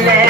அஞ்சீதர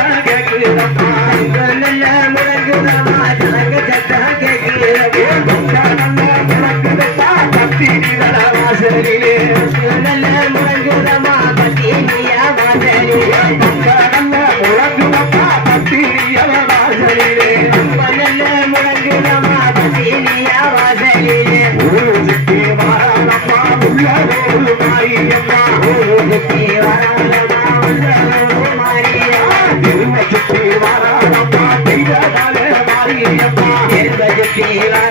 Tira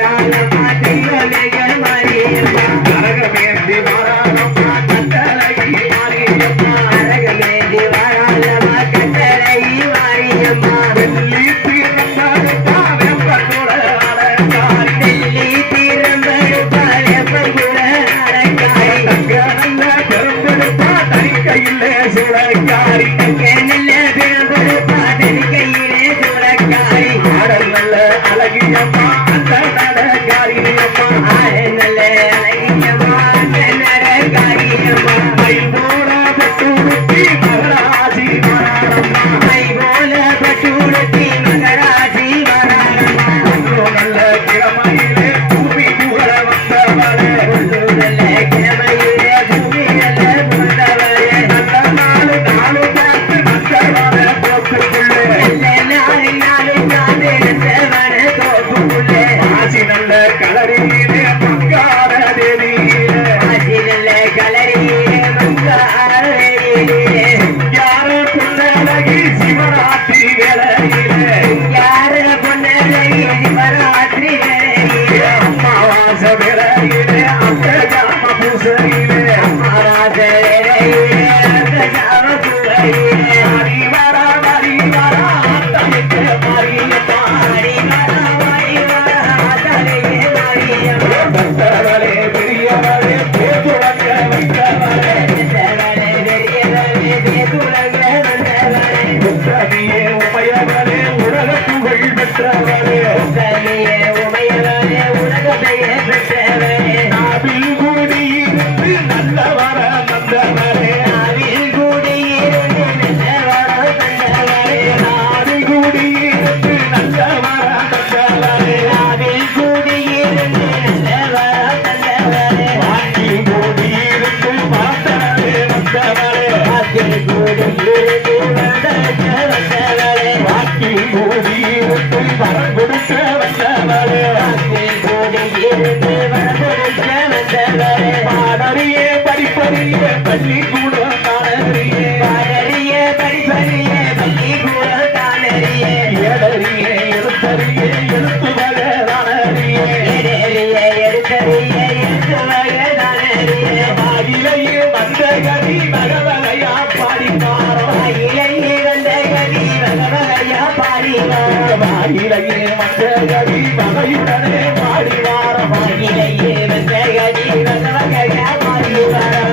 அகிலையே மச்சகடி மகையுடனே மாடி வார அகிலையே மச்சகடி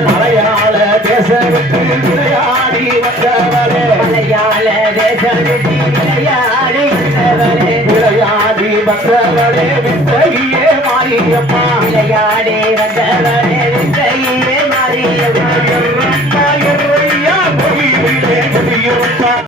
மலையாள தேசத்தில் விளையாடி வந்தவரே. மலையாள தேசத்தில் விளையாடி வந்தவரே. விளையாடி வந்தவரே வித்தகியே மாரியம்மா. விளையாடி வந்தவரே வித்தகியே மாரியம்மா.